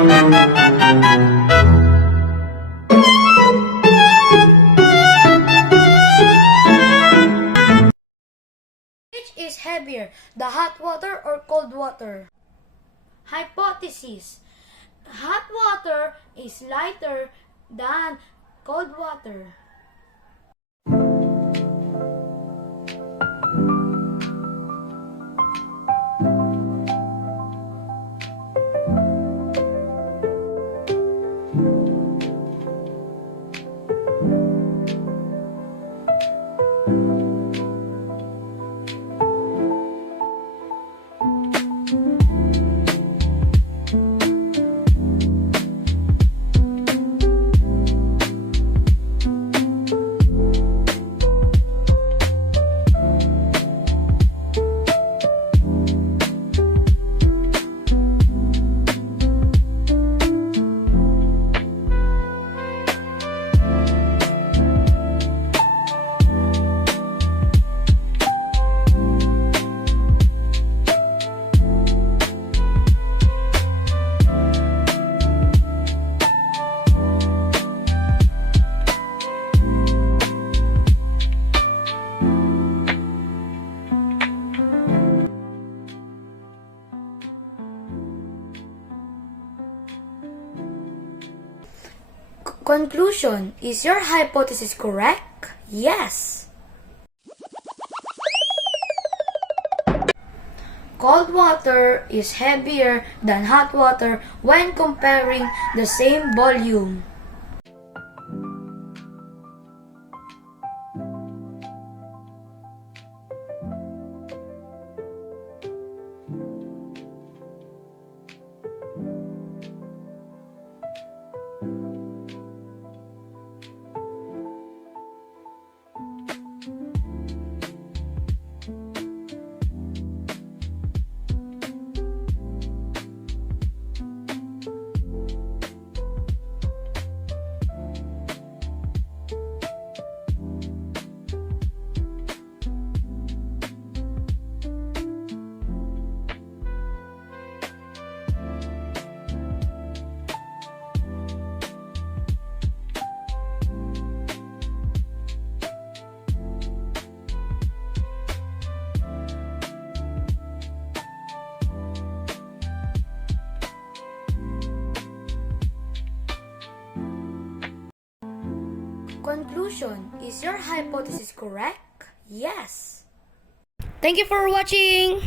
Which is heavier, the hot water or cold water? Hypothesis. Hot water is lighter than cold water. Conclusion. Is your hypothesis correct? Yes. Cold water is heavier than hot water when comparing the same volume. Conclusion. Is your hypothesis correct? Yes. Thank you for watching.